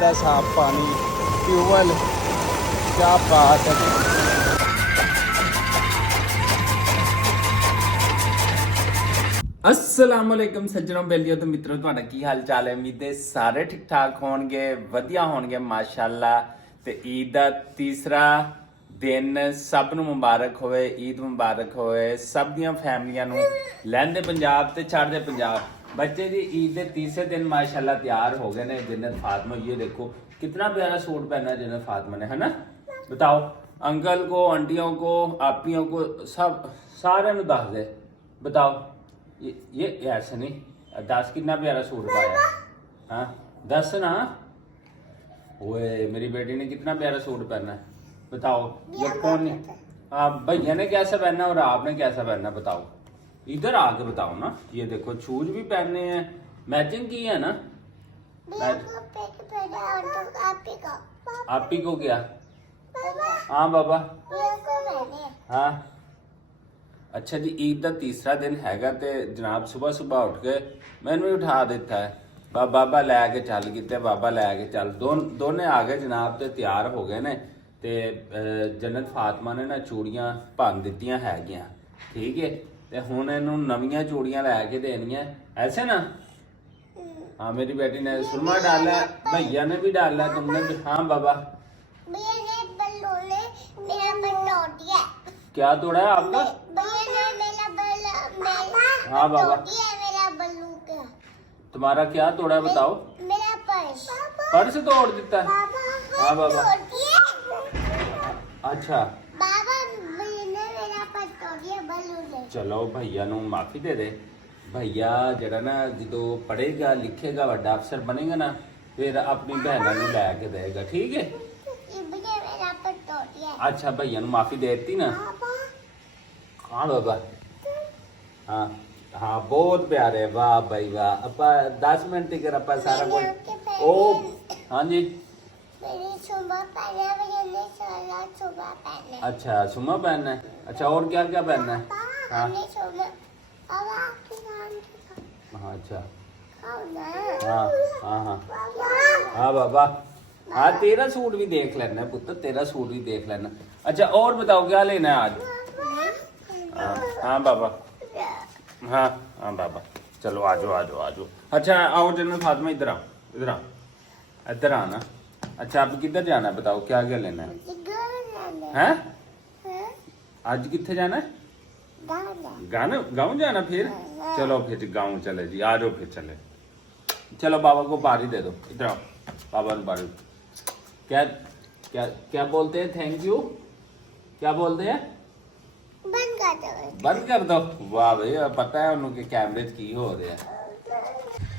ਦਾ ਸਾਫ ਪਾਣੀ ਟਿਊਬਵੈਲ ਕਿਆ ਬਾਤ ਹੈ। अस्सलाम वालेकुम सज्जनों बेलियो तो मित्रों ਤੁਹਾਡਾ ਕੀ ਹਾਲ ਚਾਲ ਹੈ। ਉਮੀਦ ਹੈ ਸਾਰੇ ਠੀਕ ਠਾਕ ਹੋਣਗੇ, ਵਧੀਆ ਹੋਣਗੇ ਮਾਸ਼ਾਅੱਲਾ। ਤੇ ਈਦ ਦਾ ਤੀਸਰਾ ਦਿਨ ਸਭ ਨੂੰ ਮੁਬਾਰਕ ਹੋਵੇ, ਈਦ ਮੁਬਾਰਕ ਹੋਵੇ ਸਭ ਦੀਆਂ ਫੈਮਲੀਆਂ ਨੂੰ। ਲਹਿੰਦੇ ਪੰਜਾਬ ਤੇ ਚੜ੍ਹਦੇ ਪੰਜਾਬ ਬੱਚੇ ਦੀ ਈਦ ਦੇ ਤੀसरे दिन माशाल्लाह तैयार हो गए ने। जन्नत फातिमा ये देखो कितना प्यारा सूट पहना है जन्नत फातिमा ने, है ना। बताओ अंकल को, आंटियों को, आपियों को, सब सारे नु दस दे। बताओ ये ऐसे नहीं दस कितना प्यारा सूट पाया। हाँ दस ना। ओए मेरी बेटी ने कितना प्यारा सूट पहना है। बताओ ये कौन है? आप भैया ने कैसा पहना और आपने कैसा पहना बताओ। इधर आके बताओ ना। ये देखो शूज भी पहने हैं, मैचिंग की है ना। आप ही को क्या? हाँ बाबा। हाँ अच्छा जी। ईद का तीसरा दिन हैगा ते जनाब सुबह सुबह उठ के मैंने भी उठा दिता है। बाबा लैके चल किते, बाबा लैके चल। दोने आ गए जनाब ते तैयार हो गए ने। ते जन्नत फातिमा ने ना चूड़ियां भंग दित्तियां हैगियां, ठीक है। ते हुण इहनूं नवीं चूड़ियां लैके देनियां, ऐसे ना। हाँ मेरी बेटी ने सुरमा डाला, भैया ने भी डाला, तुमने भी। हाँ बाबा क्या तोड़ा है आपका? हाँ बाबा तुम्हारा क्या तोड़ा है बताओ। मेरा पर्स। पर्स तोड़ देता है। हाँ बाबा। अच्छा बाबा ने मेरा पर्स तोड़ दिया बलून ने। चलो भैया नू माफी दे दे। भैया जरा ना जो पढ़ेगा लिखेगा बड़ा अफसर बनेगा ना, फिर अपनी बहनों नू लैके देगा, ठीक है। मेरा पर्स तोड़ दिया। अच्छा भैया नू माफी दे दी ना। हाँ बाबा। हाँ हाँ बहुत प्यारे, वाह भाई वाह। अपा 10 मिनट तक अपा सारा कुछ। ओ हाँ जी। मेरी सुबह पहना, मैंने सारा सुबह पहना। अच्छा सुमा पहनना है। अच्छा और क्या क्या पहनना है? हाँ हमने सुबह अब आपके नाम के हाँ अच्छा खाओ ना। हाँ हाँ हाँ हाँ बाबा। हाँ तेरा सूट भी देख लेना पुत्र, तेरा सूट भी देख लेना। अच्छा और बताओ क्या लेना है आज? हाँ बाबा। हाँ हाँ बाबा चलो आ जाओ आ जाओ आ जाओ। अच्छा आओ जन्नत फातिमा इधर आओ, इधर आओ, इधर आना। अच्छा आप किधर जाना है बताओ, क्या क्या लेना है? हैं आज कितने जाना है? गाना गाँव जाना फिर? चलो फिर गाँव चले जी, आ जाओ फिर चले। चलो बाबा को पारी दे दो, इधर आओ बाबा को पारी। क्या क्या क्या बोलते हैं? थैंक यू क्या बोलते हैं? बंद कर दो। बंद कर दो। वाह भाई पता है उन्होंने कि कैमरे च की हो रहा है।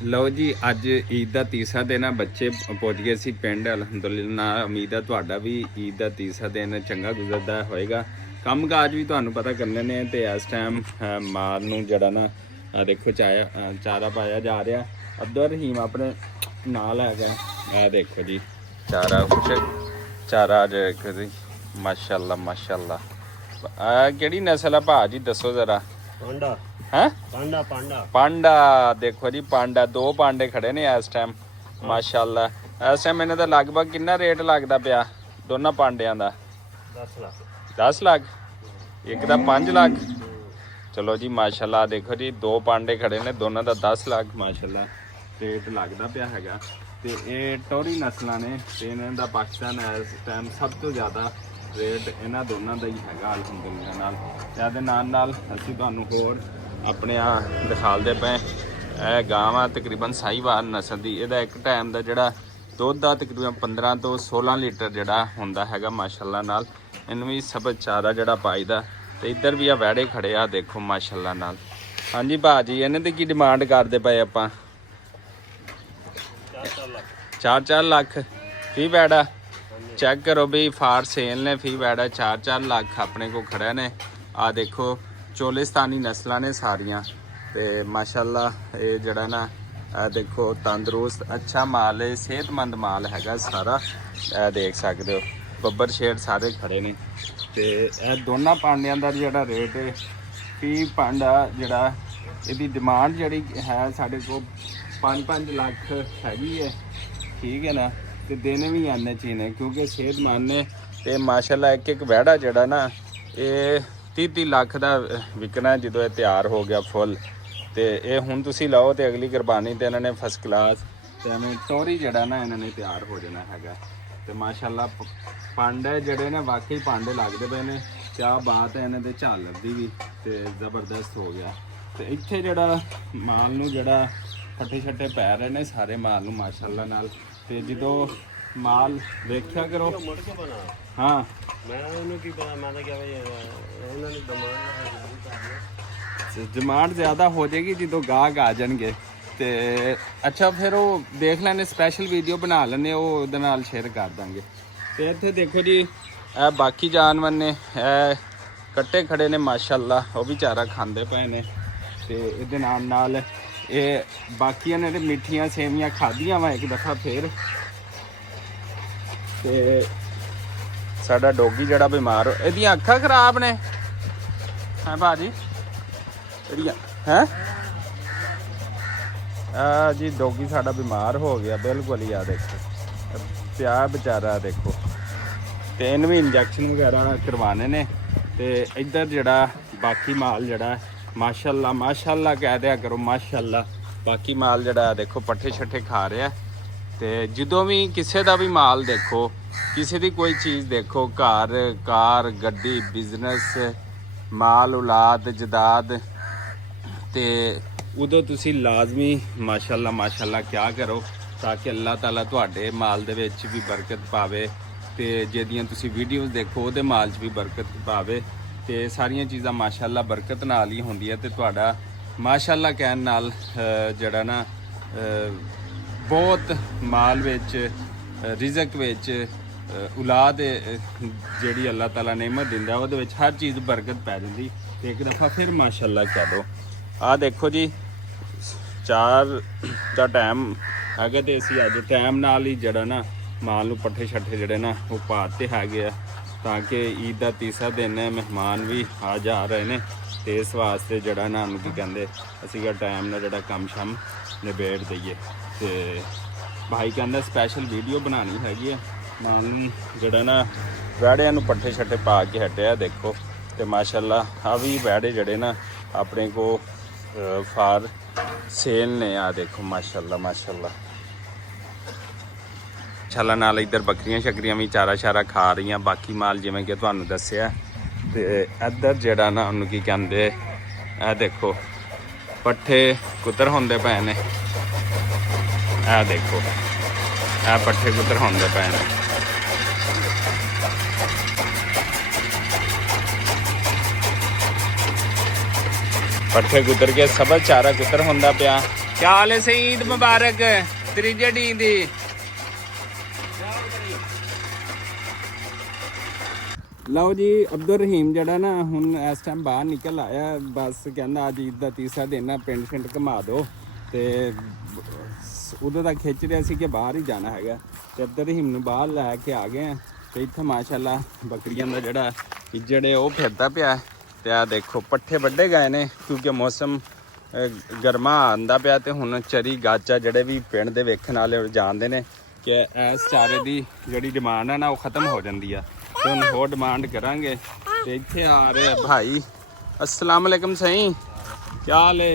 ਲਓ ਜੀ ਅੱਜ ਈਦ ਦਾ ਤੀਸਰਾ ਦਿਨ ਆ। ਬੱਚੇ ਪਹੁੰਚ ਗਏ ਸੀ ਪਿੰਡ ਅਲਹਮਦੁਲਿਲਾ। ਉਮੀਦ ਹੈ ਤੁਹਾਡਾ ਵੀ ਈਦ ਦਾ ਤੀਸਰਾ ਦਿਨ ਚੰਗਾ ਗੁਜ਼ਰਦਾ ਹੋਏਗਾ। ਕੰਮ ਕਾਜ ਵੀ ਤੁਹਾਨੂੰ ਪਤਾ ਕਰਨੇ ਨੇ। ਤੇ ਇਸ ਟਾਈਮ ਮਾਲ ਨੂੰ ਜਿਹੜਾ ਨਾ ਦੇਖੋ ਚਾਰਾ ਪਾਇਆ ਜਾ ਰਿਹਾ। ਅਬਦੁਲ ਰਹੀਮ ਆਪਣੇ ਨਾਲ ਹੈਗਾ। ਇਹ ਦੇਖੋ ਜੀ ਚਾਰਾ ਕੁਛ ਚਾਰਾ ਦੇਖੋ ਜੀ ਮਾਸ਼ਾਅੱਲਾ ਮਾਸ਼ਾਅੱਲਾ। ਕਿਹੜੀ ਨਸਲ ਆ ਭਾਜੀ ਦੱਸੋ ਜ਼ਰਾ। पांडा हैं पांडा पांडा पांडा देखो जी पांडा, 2 पांडे खड़े ने इस टाइम माशाल्लाह। इस टाइम इन्हां दा लगभग कितना रेट लगदा पिया दोनों पांडियां दा? 10 लाख 10 लाख, एक दा 5 लाख। चलो जी माशाल्लाह देखो जी 2 पांडे खड़े ने, दोनों दा 10 लाख माशाल्लाह रेट लगदा पिया हैगा। ते ये टोरी नस्लां ने ते इन्हां दा पाकिस्तान इस टाइम सब तो ज़्यादा रेट ਇਹਨਾਂ ਦੋਨਾਂ ਦਾ ਹੀ ਹੈਗਾ ਅਲਹਮਦੁਲਿਲਾ ਨਾਲ। ਇਹਦੇ ਨਾਲ ਅਸੀਂ ਤੁਹਾਨੂੰ ਹੋਰ ਆਪਣੇ ਆ ਦਿਖਾਲਦੇ ਪਏ। ਇਹ ਗਾਂ ਆ ਤਕਰੀਬਨ ਸਾਹੀਵਾਲ ਨਸਲ ਦੀ। ਇਹਦਾ ਇੱਕ ਟਾਈਮ ਦਾ ਜਿਹੜਾ ਦੁੱਧ ਦਾ ਤਕਰੀਬਨ 15 ਤੋਂ 16 ਲੀਟਰ ਜਿਹੜਾ ਹੁੰਦਾ ਹੈਗਾ ਮਾਸ਼ਾਅੱਲਾ ਨਾਲ। ਇਹਨੂੰ ਵੀ ਸਭ ਚਾਰਾ ਜਿਹੜਾ ਪਾਈਦਾ। ਤੇ ਇੱਧਰ ਵੀ ਆ ਵੈੜੇ ਖੜੇ ਆ ਦੇਖੋ ਮਾਸ਼ਾਅੱਲਾ ਨਾਲ। ਹਾਂਜੀ ਭਾਜੀ ਇਹਨੇ ਤੇ ਕੀ ਡਿਮਾਂਡ ਕਰਦੇ ਪਏ ਆਪਾਂ? 4-4 ਲੱਖ ਫੀ ਵੈੜਾ। चेक करो भी फार सेल ने फी वैड़ा 4-4 लाख अपने को खड़ा ने। आ देखो चोलिस्तानी नस्लां ने सारियां ते माशाल्लाह ये जड़ा ना देखो तंदुरुस्त अच्छा माल है, सेहतमंद माल हैगा सारा। देख सकते हो बब्बर शेर सारे खड़े ने। ते दोनों पांडियां दा जड़ा रेट है फी पांडा जड़ा इहदी डिमांड जड़ी है साढ़े को 5-5 लाख हैगी है, ठीक है ना। ਤੇ ਦੇਣੇ ਵੀ ਇੰਨੇ ਚ ਹੀ ਨੇ ਕਿਉਂਕਿ ਸਿਹਤਮੰਦ ਨੇ। ਤੇ ਮਾਸ਼ਾਅੱਲਾ ਇੱਕ ਇੱਕ ਵਹਿੜਾ ਜਿਹੜਾ ਨਾ ਇਹ 30-30 ਲੱਖ ਦਾ ਵਿਕਣਾ ਜਦੋਂ ਇਹ ਤਿਆਰ ਹੋ ਗਿਆ ਫੁੱਲ। ਤੇ ਇਹ ਹੁਣ ਤੁਸੀਂ ਲਾਓ ਤੇ ਅਗਲੀ ਕੁਰਬਾਨੀ ਤੇ ਇਹਨਾਂ ਨੇ ਫਸਟ ਕਲਾਸ ਤੇ ਐਵੇਂ ਟੋਰੀ ਜਿਹੜਾ ਨਾ ਇਹਨਾਂ ਨੇ ਤਿਆਰ ਹੋ ਜਾਣਾ ਹੈਗਾ। ਤੇ ਮਾਸ਼ਾਅੱਲਾ ਪਾਂਡੇ ਜਿਹੜੇ ਨੇ ਵਾਕਈ ਪਾਂਡੇ ਲੱਗਦੇ ਪਏ ਨੇ। ਕਿਆ ਬਾਤ ਹੈ ਇਹਨਾਂ ਦੇ ਝਾਲਰ ਦੀ ਵੀ ਤੇ ਜ਼ਬਰਦਸਤ ਹੋ ਗਿਆ। ਤੇ ਇੱਥੇ ਜਿਹੜਾ ਮਾਲ ਨੂੰ ਜਿਹੜਾ ਫੱਟੇ ਛੱਟੇ ਪੈ ਰਹੇ ਨੇ ਸਾਰੇ ਮਾਲ ਨੂੰ ਮਾਸ਼ਾਅੱਲਾ ਨਾਲ। ਤੇ ਜਦੋਂ ਮਾਲ ਵੇਖਿਆ ਕਰੋ ਮੁੜ ਕੇ ਬਣਾ ਹਾਂ ਮੈਂ ਉਹਨੂੰ ਕੀ ਪਤਾ ਮੈਂ ਤਾਂ ਕਿਹਾ ਵੀ ਉਹਨਾਂ ਨੇ ਡਿਮਾਂਡ ਜ਼ਿਆਦਾ ਹੋ ਜਾਏਗੀ ਜਦੋਂ ਗਾਹਕ ਆ ਜਾਣਗੇ। ਤੇ ਅੱਛਾ ਫਿਰ ਉਹ ਦੇਖ ਲੈਣੇ ਸਪੈਸ਼ਲ ਵੀਡੀਓ ਬਣਾ ਲੈਣੇ ਉਹ ਉਹਦੇ ਨਾਲ ਸ਼ੇਅਰ ਕਰ ਦਾਂਗੇ। ਤੇ ਇੱਥੇ ਦੇਖੋ ਜੀ ਇਹ ਬਾਕੀ ਜਾਨਵਰ ਨੇ ਇਹ ਕੱਟੇ ਖੜੇ ਨੇ ਮਾਸ਼ਾਅੱਲਾ ਉਹ ਵੀ ਚਾਰਾ ਖਾਂਦੇ ਪਏ ਨੇ। ਤੇ ਇਹਦੇ ਨਾਲ ਨਾਲ ਇਹ ਬਾਕੀਆਂ ਨੇ ਤੇ ਮਿੱਠੀਆਂ ਸੇਵੀਆਂ ਖਾਧੀਆਂ ਵਾ ਇੱਕ ਦਫਾ ਫੇਰ। ਤੇ ਸਾਡਾ ਡੋਗੀ ਜਿਹੜਾ ਬਿਮਾਰ ਇਹਦੀਆਂ ਅੱਖਾਂ ਖਰਾਬ ਨੇ ਹੈ ਭਾਜੀ ਇਹਦੀਆਂ ਹੈ ਆ ਜੀ ਡੋਗੀ ਸਾਡਾ ਬਿਮਾਰ ਹੋ ਗਿਆ ਬਿਲਕੁਲ ਹੀ। ਆ ਦੇਖੋ ਪਿਆ ਵਿਚਾਰਾ ਦੇਖੋ। ਤੇ ਇਹਨੂੰ ਵੀ ਇੰਜੈਕਸ਼ਨ ਵਗੈਰਾ ਕਰਵਾਣੇ ਨੇ। ਤੇ ਇੱਧਰ ਜਿਹੜਾ ਬਾਕੀ ਮਾਲ ਜਿਹੜਾ ਮਾਸ਼ਾਅੱਲਾ ਮਾਸ਼ਾਅੱਲਾ ਕਹਿ ਦਿਆ ਕਰੋ ਮਾਸ਼ਾਅੱਲਾ। ਬਾਕੀ ਮਾਲ ਜਿਹੜਾ ਦੇਖੋ ਪੱਠੇ ਛੱਠੇ ਖਾ ਰਿਹਾ। ਤੇ ਜਦੋਂ ਵੀ ਕਿਸੇ ਦਾ ਵੀ ਮਾਲ ਦੇਖੋ ਕਿਸੇ ਦੀ ਕੋਈ ਚੀਜ਼ ਦੇਖੋ ਘਰ ਕਾਰ ਗੱਡੀ ਬਿਜ਼ਨਸ ਮਾਲ ਔਲਾਦ ਜਦਾਦ ਤੇ ਉਦੋਂ ਤੁਸੀਂ ਲਾਜ਼ਮੀ ਮਾਸ਼ਾਅੱਲਾ ਮਾਸ਼ਾਅੱਲਾ ਕਿਆ ਕਰੋ ਤਾਂ ਕਿ ਅੱਲਾਹ ਤਾਲਾ ਤੁਹਾਡੇ ਮਾਲ ਦੇ ਵਿੱਚ ਵੀ ਬਰਕਤ ਪਾਵੇ। ਤੇ ਜਿਹਦੀਆਂ ਤੁਸੀਂ ਵੀਡੀਓਜ਼ ਦੇਖੋ ਉਹਦੇ ਮਾਲ 'ਚ ਵੀ ਬਰਕਤ ਪਾਵੇ। ਤੇ ਸਾਰੀਆਂ ਚੀਜ਼ਾਂ ਮਾਸ਼ਾਅੱਲਾ ਬਰਕਤ ਨਾਲ ਹੀ ਹੁੰਦੀਆਂ। ਤੇ ਤੁਹਾਡਾ ਮਾਸ਼ਾਅੱਲਾ ਕਹਿਣ ਨਾਲ ਜਿਹੜਾ ਨਾ ਬਹੁਤ ਮਾਲ ਵਿੱਚ ਰਿਜ਼ਕ ਵਿੱਚ ਔਲਾਦ ਜਿਹੜੀ ਅੱਲਾਹ ਤਾਲਾ ਨਿਮਤ ਦਿੰਦਾ ਉਹਦੇ ਵਿੱਚ ਹਰ ਚੀਜ਼ ਬਰਕਤ ਪੈ ਜਾਂਦੀ। ਤੇ ਇੱਕ ਦਫਾ ਫਿਰ ਮਾਸ਼ਾਅੱਲਾ ਕਹਿ ਦੋ। ਆਹ ਦੇਖੋ ਜੀ 4 ਦਾ ਟਾਈਮ ਹੈਗਾ ਤੇ ਅਸੀਂ ਅੱਜ ਟਾਈਮ ਨਾਲ ਹੀ ਜਿਹੜਾ ਨਾ ਮਾਲ ਨੂੰ ਪੱਠੇ ਛੱਠੇ ਜਿਹੜੇ ਨਾ ਉਹ ਪਾਤੇ ਹੈਗੇ ਆ ਤਾਂ ਕਿ ਈਦ ਦਾ ਤੀਸਰਾ ਦਿਨ ਹੈ ਮਹਿਮਾਨ ਵੀ ਆ ਜਾ ਰਹੇ ਨੇ। ਤੇ ਇਸ ਵਾਸਤੇ ਜਿਹੜਾ ਨਾ ਉਹਨੂੰ ਕੀ ਕਹਿੰਦੇ ਅਸੀਂ ਟਾਈਮ ਨਾਲ ਜਿਹੜਾ ਕੰਮ ਸ਼ਮ ਨਿਬੇੜ ਦਈਏ। ਤੇ ਭਾਈ ਕਹਿੰਦਾ ਸਪੈਸ਼ਲ ਵੀਡੀਓ ਬਣਾਉਣੀ ਹੈਗੀ ਹੈ ਮਾਲ ਨੂੰ ਜਿਹੜਾ ਨਾ ਵਹਿੜਿਆਂ ਨੂੰ ਪੱਠੇ ਛੱਟੇ ਪਾ ਕੇ ਹਟਿਆ ਦੇਖੋ। ਤੇ ਮਾਸ਼ਾਅੱਲਾ ਆ ਵੀ ਵਹਿੜੇ ਜਿਹੜੇ ਨਾ ਆਪਣੇ ਕੋ ਫਾਰ ਸੇਲ ਨੇ। ਆ ਦੇਖੋ ਮਾਸ਼ਾਅੱਲਾ ਮਾਸ਼ਾਅੱਲਾ ਛਾਲਾ ਨਾਲ ਇੱਧਰ ਬੱਕਰੀਆਂ ਸ਼ਕਰੀਆਂ ਵੀ ਚਾਰਾ ਸ਼ਾਰਾ ਖਾ ਰਹੀਆਂ। ਬਾਕੀ ਮਾਲ ਜਿਵੇਂ ਕਿ ਤੁਹਾਨੂੰ ਦੱਸਿਆ। ਤੇ ਇੱਧਰ ਜਿਹੜਾ ਨਾ ਉਹਨੂੰ ਕੀ ਕਹਿੰਦੇ ਇਹ ਦੇਖੋ ਪੱਠੇ ਕੁੱਤਰ ਹੁੰਦੇ ਪਏ ਨੇ। ਇਹ ਦੇਖੋ ਇਹ ਪੱਠੇ ਕੁੱਤਰ ਹੁੰਦੇ ਪਏ ਨੇ। ਪੱਠੇ ਕੁੱਤਰ ਕੇ ਸਭ ਚਾਰਾ ਕੁੱਤਰ ਹੁੰਦਾ ਪਿਆ। ਕਿਆ ਹਾਲ ਹੈ ਈਦ ਮੁਬਾਰਕ ਤੀਜੇ ਡੀ ਦੀ। ਲਓ ਜੀ ਅਬਦੁਲ ਰਹੀਮ ਜਿਹੜਾ ਨਾ ਹੁਣ ਇਸ ਟਾਈਮ ਬਾਹਰ ਨਿਕਲ ਆਇਆ। ਬਸ ਕਹਿੰਦਾ ਅੱਜ ਈਦ ਦਾ ਤੀਸਰਾ ਦਿਨ ਆ ਪਿੰਡ ਪਿੰਡ ਘੁਮਾ ਦਿਓ। ਤੇ ਉਦੋਂ ਦਾ ਖਿੱਚ ਰਿਹਾ ਸੀ ਕਿ ਬਾਹਰ ਹੀ ਜਾਣਾ ਹੈਗਾ। ਤੇ ਅਬਦੁਲ ਰਹੀਮ ਨੂੰ ਬਾਹਰ ਲੈ ਕੇ ਆ ਗਏ। ਤੇ ਇੱਥੇ ਮਾਸ਼ਾਅੱਲਾ ਬੱਕਰੀਆਂ ਦਾ ਜਿਹੜਾ ਜਿਹੜੇ ਉਹ ਫਿਰਦਾ ਪਿਆ। ਤੇ ਆ ਦੇਖੋ ਪੱਠੇ ਵੱਢੇ ਗਏ ਨੇ ਕਿਉਂਕਿ ਮੌਸਮ ਗਰਮਾ ਆਂਦਾ ਪਿਆ। ਤੇ ਹੁਣ ਚਰੀ ਗਾਚਾ ਜਿਹੜੇ ਵੀ ਪਿੰਡ ਦੇ ਵੇਖਣ ਵਾਲੇ ਜਾਣਦੇ ਨੇ ਕਿ ਇਸ ਚਾਰੇ ਦੀ ਜਿਹੜੀ ਡਿਮਾਂਡ ਹੈ ਨਾ ਉਹ ਖਤਮ ਹੋ ਜਾਂਦੀ ਆ। ਤੇ ਹੁਣ ਹੋਰ ਡਿਮਾਂਡ ਕਰਾਂਗੇ। ਤੇ ਇੱਥੇ ਆ ਰਹੇ ਭਾਈ अस्सलाम वालेकुम सही क्या हाल है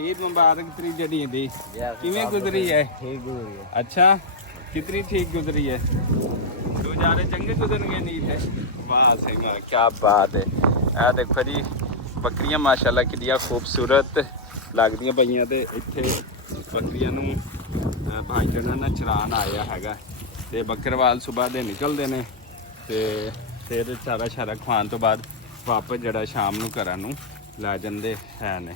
ईद मुबारक तरीजे दी किवें गुजरी है ठीक गुजरी है अच्छा कितनी ठीक गुजरी है तू जा रहे चंगे गुजरन गए नींद है वाह सही क्या बात है आ देखो जी बकरियां माशाल्लाह कितनी खूबसूरत लगदियां पईयां ते इत्थे बकरियां नूं भाई जणा ना चरान आया हैगा ते बकरवाल सुबह दे निकलदे ने ते फिर चारा शारा खाण तो बाद वापस जड़ा शाम ਨੂੰ ਘਰਾਂ ਨੂੰ ਲੈ ਜਾਂਦੇ ਹੈ ਨੇ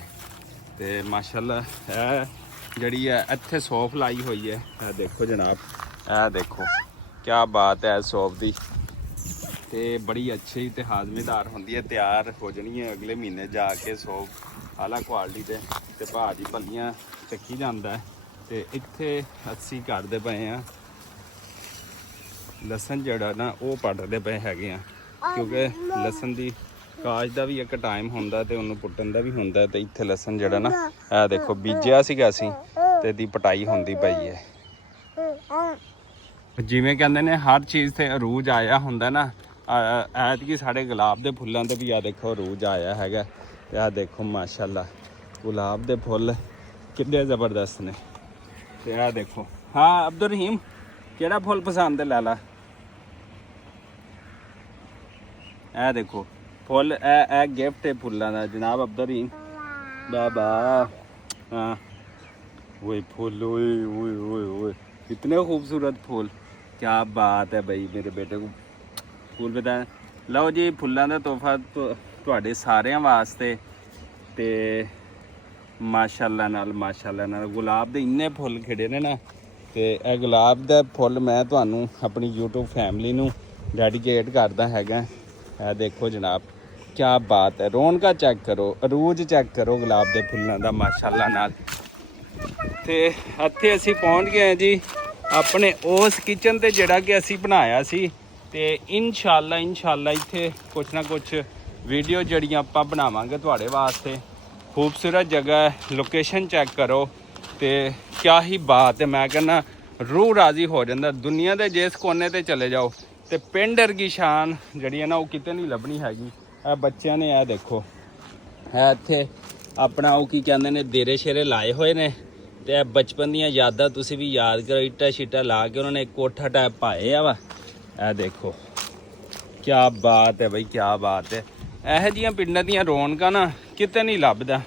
ਤੇ ਮਾਸ਼ਾਅੱਲਾ ਇਹ ਜਿਹੜੀ ਹੈ ਇੱਥੇ ਸੌਫ ਲਾਈ ਹੋਈ ਹੈ ਇਹ ਦੇਖੋ ਜਨਾਬ ਇਹ ਦੇਖੋ ਕੀ ਬਾਤ ਹੈ ਸੌਫ ਦੀ ਤੇ ਬੜੀ ਅੱਛੀ ਤੇ ਹਾਜ਼ਮੇਦਾਰ ਹੁੰਦੀ ਹੈ ਤਿਆਰ ਹੋ ਜਣੀ ਹੈ ਅਗਲੇ ਮਹੀਨੇ ਜਾ ਕੇ ਸੌਫ ਆਲਾ ਕੁਆਲਿਟੀ ਦੇ ਤੇ ਭਾਜੀ ਭੱਲੀਆਂ ਚੱਕੀ ਜਾਂਦਾ ਤੇ ਇੱਥੇ ਅਸੀਂ ਕਰਦੇ ਪਏ ਆ ਲਸਣ ਜਿਹੜਾ ਨਾ ਉਹ ਪੱਟਦੇ ਪਏ ਹੈਗੇ ਆ ਕਿਉਂਕਿ ਲਸਣ ਦੀ ਕਾਜ ਦਾ ਵੀ ਇੱਕ ਟਾਈਮ ਹੁੰਦਾ ਤੇ ਉਹਨੂੰ ਪੁੱਟਣ ਦਾ ਵੀ ਹੁੰਦਾ ਤੇ ਇੱਥੇ ਲਸਣ ਜਿਹੜਾ ਨਾ ਇਹ ਦੇਖੋ ਬੀਜਿਆ ਸੀਗਾ ਅਸੀਂ ਤੇ ਦੀ ਪਟਾਈ ਹੁੰਦੀ ਪਈ ਹੈ ਜਿਵੇਂ ਕਹਿੰਦੇ ਨੇ ਹਰ ਚੀਜ਼ ਤੇ ਅਰੂਜ ਆਇਆ ਹੁੰਦਾ ਨਾ, ਐਤਕੀ ਸਾਡੇ ਗੁਲਾਬ ਦੇ ਫੁੱਲਾਂ ਤੇ ਵੀ ਆ ਦੇਖੋ ਅਰੂਜ ਆਇਆ ਹੈਗਾ। ਤੇ ਆ ਦੇਖੋ ਮਾਸ਼ਾਅੱਲਾ ਗੁਲਾਬ ਦੇ ਫੁੱਲ ਕਿੰਨੇ ਜ਼ਬਰਦਸਤ ਨੇ। ਤੇ ਆ ਦੇਖੋ, ਹਾਂ ਅਬਦੁਲ ਰਹੀਮ ਕਿਹੜਾ ਫੁੱਲ ਪਸੰਦ ਹੈ ਲੈ ਲਾ। ਇਹ ਦੇਖੋ ਫੁੱਲ, ਇਹ ਗਿਫਟ ਹੈ ਫੁੱਲਾਂ ਦਾ ਜਨਾਬ ਅਬਦੁਲ ਰਹੀਮ बाबा। हाँ वही फूल, ओए ओए ओए ओए इतने खूबसूरत फूल, क्या बात है भाई मेरे बेटे को फूल बताया। ਲਓ ਜੀ ਫੁੱਲਾਂ ਦਾ ਤੋਹਫਾ ਤੁਹਾਡੇ ਸਾਰਿਆਂ ਵਾਸਤੇ। ਤੇ ਮਾਸ਼ਾਅੱਲਾ ਨਾਲ ਗੁਲਾਬ ਦੇ ਇੰਨੇ ਫੁੱਲ ਖਿੜੇ ਨੇ ਨਾ। ਤੇ ਇਹ ਗੁਲਾਬ ਦਾ ਫੁੱਲ ਮੈਂ ਤੁਹਾਨੂੰ ਆਪਣੀ YouTube ਫੈਮਿਲੀ ਨੂੰ ਡੈਡੀਕੇਟ ਕਰਦਾ ਹੈਗਾ। ਇਹ ਦੇਖੋ ਜਨਾਬ क्या बात है, रौनका चेक करो, अरूज चेक करो गुलाब के फुलों का माशाअल्लाह नाल। ते इत्थे असीं पहुंच गए हैं जी अपने उस किचन ते जिहड़ा कि असीं बनाया सी। ते इंशाअल्लाह इत्थे कुछ ना कुछ वीडियो जिहड़ियां आपां बनावांगे तुहाडे वास्ते। खूबसूरत जगह है, लोकेशन चेक करो ते क्या ही बात है। मैं कहना रूह राजी हो जांदा। दुनिया दे जिस कोने ते चले जाओ ते पिंड वर्गी शान जिहड़ी है ना वो किते नहीं लभनी हैगी। ਇਹ ਬੱਚਿਆਂ ਨੇ ਇਹ ਦੇਖੋ ਹੈ ਇੱਥੇ ਆਪਣਾ ਉਹ ਕੀ ਕਹਿੰਦੇ ਨੇ ਦੇਰੇ ਸ਼ੇਰੇ ਲਾਏ ਹੋਏ ਨੇ। ਤੇ ਇਹ ਬਚਪਨ ਦੀਆਂ ਯਾਦਾਂ ਤੁਸੀਂ ਵੀ ਯਾਦ ਕਰੋ। ਇੱਟਾਂ ਸ਼ੀਟਾਂ ਲਾ ਕੇ ਉਹਨਾਂ ਨੇ ਇੱਕ ਕੋਠਾ ਟਾਈਪ ਪਾਏ ਵਾ। ਇਹ ਦੇਖੋ ਕੀ ਬਾਤ ਹੈ ਬਈ, ਕੀ ਬਾਤ ਹੈ। ਇਹੋ ਜਿਹੀਆਂ ਪਿੰਡਾਂ ਦੀਆਂ ਰੌਣਕਾਂ ਨਾ ਕਿਤੇ ਨਹੀਂ ਲੱਭਦਾ।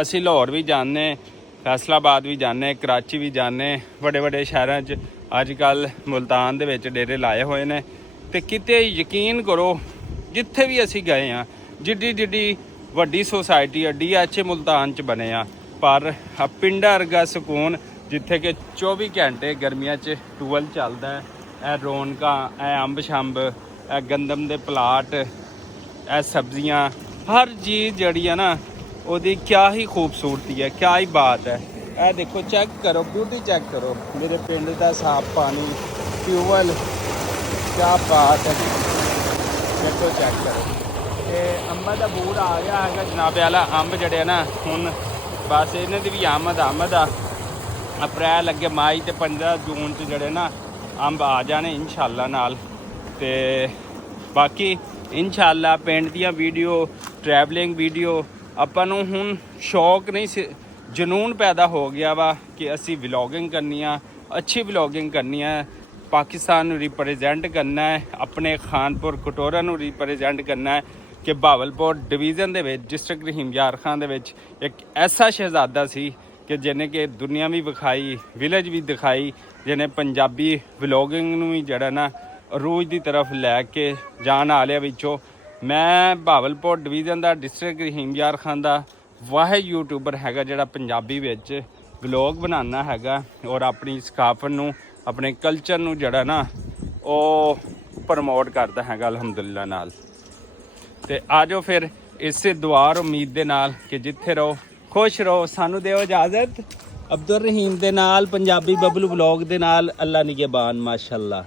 ਅਸੀਂ ਲਾਹੌਰ ਵੀ ਜਾਂਦੇ, ਫੈਸਲਾਬਾਦ ਵੀ ਜਾਂਦੇ, ਕਰਾਚੀ ਵੀ ਜਾਂਦੇ, ਵੱਡੇ ਸ਼ਹਿਰਾਂ 'ਚ ਅੱਜ ਕੱਲ੍ਹ ਮੁਲਤਾਨ ਦੇ ਵਿੱਚ ਡੇਰੇ ਲਾਏ ਹੋਏ ਨੇ। ਤੇ ਕਿਤੇ ਯਕੀਨ ਕਰੋ ਜਿੱਥੇ ਵੀ ਅਸੀਂ ਗਏ ਹਾਂ, ਜਿੱਡੀ ਵੱਡੀ ਸੁਸਾਇਟੀ DH ਮੁਲਤਾਨ 'ਚ ਬਣੇ ਆ, ਪਰ ਪਿੰਡਾਂ ਵਰਗਾ ਸਕੂਨ ਜਿੱਥੇ ਕਿ 24 ਘੰਟੇ ਗਰਮੀਆਂ 'ਚ ਟੂਵਲ ਚੱਲਦਾ ਹੈ। ਇਹ ਰੌਣਕਾਂ, ਇਹ ਅੰਬ ਛੰਬ, ਇਹ ਗੰਦਮ ਦੇ ਪਲਾਟ, ਇਹ ਸਬਜ਼ੀਆਂ, ਹਰ ਚੀਜ਼ ਜਿਹੜੀ ਆ ਨਾ ਉਹਦੀ ਕਿਆ ਹੀ ਖੂਬਸੂਰਤੀ ਹੈ, ਕਿਆ ਹੀ ਬਾਤ ਹੈ। ਇਹ ਦੇਖੋ ਚੈੱਕ ਕਰੋ, ਬਿਊਟੀ ਚੈੱਕ ਕਰੋ ਮੇਰੇ ਪਿੰਡ ਦਾ ਸਾਫ ਪਾਣੀ, ਟਿਊਬਵੈੱਲ, ਕਿਆ ਬਾਤ ਹੈ। देखो चेक करो। ਤੇ ਅੰਬਾਂ ਦਾ ਬੂੜ ਆ ਗਿਆ ਹੈਗਾ ਜਨਾਬ ਵਾਲਾ। ਅੰਬ ਜਿਹੜੇ ਨਾ ਹੁਣ ਬਸ ਇਹਨਾਂ ਦੀ ਵੀ ਆਮਦ ਆ। ਅਪ੍ਰੈਲ ਅੱਗੇ ਮਈ ਤੇ 15 ਜੂਨ 'ਚ ਜਿਹੜੇ ਨਾ ਅੰਬ ਆ ਜਾਣੇ ਇੰਸ਼ਾਅੱਲਾ ਨਾਲ। ਤੇ ਬਾਕੀ ਇੰਸ਼ਾਅੱਲਾ ਪਿੰਡ ਦੀਆਂ ਵੀਡੀਓ, ਟਰੈਵਲਿੰਗ ਵੀਡੀਓ ਆਪਾਂ ਨੂੰ ਹੁਣ ਸ਼ੌਕ ਨਹੀਂ ਸੀ, ਜਨੂਨ ਪੈਦਾ ਹੋ ਗਿਆ ਵਾ ਕਿ ਅਸੀਂ ਵਲੌਗਿੰਗ ਕਰਨੀ ਆ, ਅੱਛੀ ਵਲੌਗਿੰਗ ਕਰਨੀ ਆ, ਪਾਕਿਸਤਾਨ ਨੂੰ ਰਿਪਰੈਜ਼ੈਂਟ ਕਰਨਾ ਹੈ, ਆਪਣੇ ਖਾਨਪੁਰ ਕਟੋਰਾ ਨੂੰ ਰਿਪਰੈਜ਼ੈਂਟ ਕਰਨਾ ਹੈ ਕਿ ਬਹਾਵਲਪੁਰ ਡਿਵੀਜ਼ਨ ਦੇ ਵਿੱਚ ਡਿਸਟ੍ਰਿਕਟ ਰਹੀਮ ਯਾਰ ਖਾਨ ਦੇ ਵਿੱਚ ਇੱਕ ਐਸਾ ਸ਼ਹਿਜ਼ਾਦਾ ਸੀ ਕਿ ਜਿਹਨੇ ਕਿ ਦੁਨੀਆ ਵੀ ਵਿਖਾਈ, ਵਿਲੇਜ ਵੀ ਦਿਖਾਈ, ਜਿਹਨੇ ਪੰਜਾਬੀ ਵਲੌਗਿੰਗ ਨੂੰ ਵੀ ਜਿਹੜਾ ਨਾ ਅਰੂਜ ਦੀ ਤਰਫ ਲੈ ਕੇ ਜਾਣ ਵਾਲਿਆਂ ਵਿੱਚੋਂ ਮੈਂ ਬਹਾਵਲਪੁਰ ਡਿਵੀਜ਼ਨ ਦਾ ਡਿਸਟ੍ਰਿਕਟ ਰਹੀਮ ਯਾਰ ਖਾਨ ਦਾ ਵਾਹਿਦ ਯੂਟਿਊਬਰ ਹੈਗਾ ਜਿਹੜਾ ਪੰਜਾਬੀ ਵਿੱਚ ਵਲੌਗ ਬਣਾਉਣਾ ਹੈਗਾ ਔਰ ਆਪਣੀ ਸਕਾਫਤ ਨੂੰ, ਆਪਣੇ ਕਲਚਰ ਨੂੰ ਜਿਹੜਾ ਨਾ ਉਹ ਪ੍ਰਮੋਟ ਕਰਦਾ ਹੈਗਾ ਅਲਹਮਦੁਲਿਲਾ ਨਾਲ। ਤੇ ਆ ਜਾਓ ਫਿਰ ਇਸੇ ਦੁਆ ਔਰ ਉਮੀਦ ਦੇ ਨਾਲ ਕਿ ਜਿੱਥੇ ਰਹੋ ਖੁਸ਼ ਰਹੋ। ਸਾਨੂੰ ਦਿਓ ਇਜਾਜ਼ਤ। ਅਬਦੁਲ ਰਹੀਮ ਦੇ ਨਾਲ, ਪੰਜਾਬੀ ਬਬਲੂ ਵਲੌਗ ਦੇ ਨਾਲ। ਅੱਲਾ ਨਿਗਹਿਬਾਨ। ਮਾਸ਼ਾਅੱਲਾ।